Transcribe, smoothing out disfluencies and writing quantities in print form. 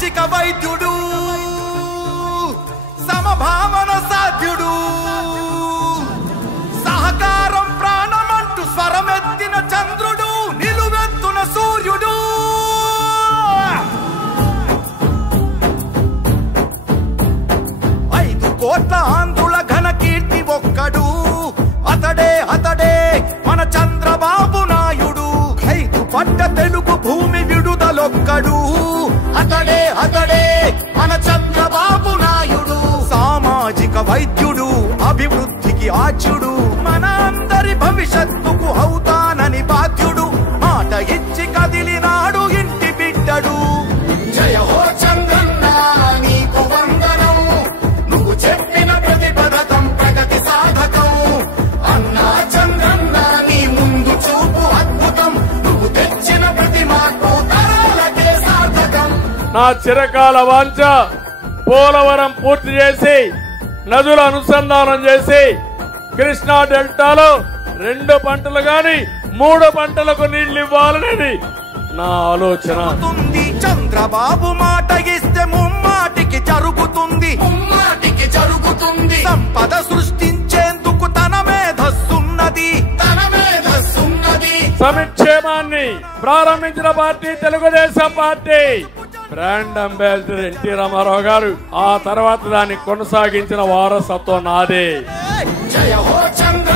సామాజిక వైద్యుడు సమభావన సాధ్యుడు సహకారం ప్రాణమంటూ స్వరమెత్తిన చంద్రుడు నిలువెత్తున సూర్యుడు 5 కోట్ల ఆంధ్రుల ఘన కీర్తి ఒక్కడు అతడే మన చంద్రబాబు నాయుడు 5 పట్ట తెలుగు భూమి విడుదలొక్కడు అతడే మన చంద్రబాబు నాయుడు సామాజిక వైద్యుడు అభివృద్ధికి ఆచ్యుడు మన అందరి భవిష్యత్తుకు అవుతానని బాధ్యుడు మాట ఇచ్చి కదిలినాడు ఇంటి బిడ్డడు జయ హో చంద్రన్న నీకు వందనం నువ్వు చెప్పిన ప్రతి పథకం ప్రగతి సాధకం అన్నా చంద్రన్న నీ ముందు చూపు అద్భుతం నువ్వు తెచ్చిన ప్రతి మార్పు తరాలకే సార్థకం నా చిరకాల వాంఛ పోలవరం పూర్తి చేసి నదుల అనుసంధానం చేసి కృష్ణా డెల్టాలో 2 పంటలు గాని 3 పంటలకు నీళ్లు ఇవ్వాలనేది నా ఆలోచన. చంద్రబాబు మాట ఇస్తే ముమ్మాటికి జరుగుతుంది సంపద సృష్టించేందుకు తన మేధస్సున్నది సంక్షేమాన్ని ప్రారంభించిన party Telugu Desam party. Brand ambassador NT Ramarao గారు ఆ తర్వాత దాన్ని కొనసాగించిన వారసత్వం నాదే. జయ హో చంద్ర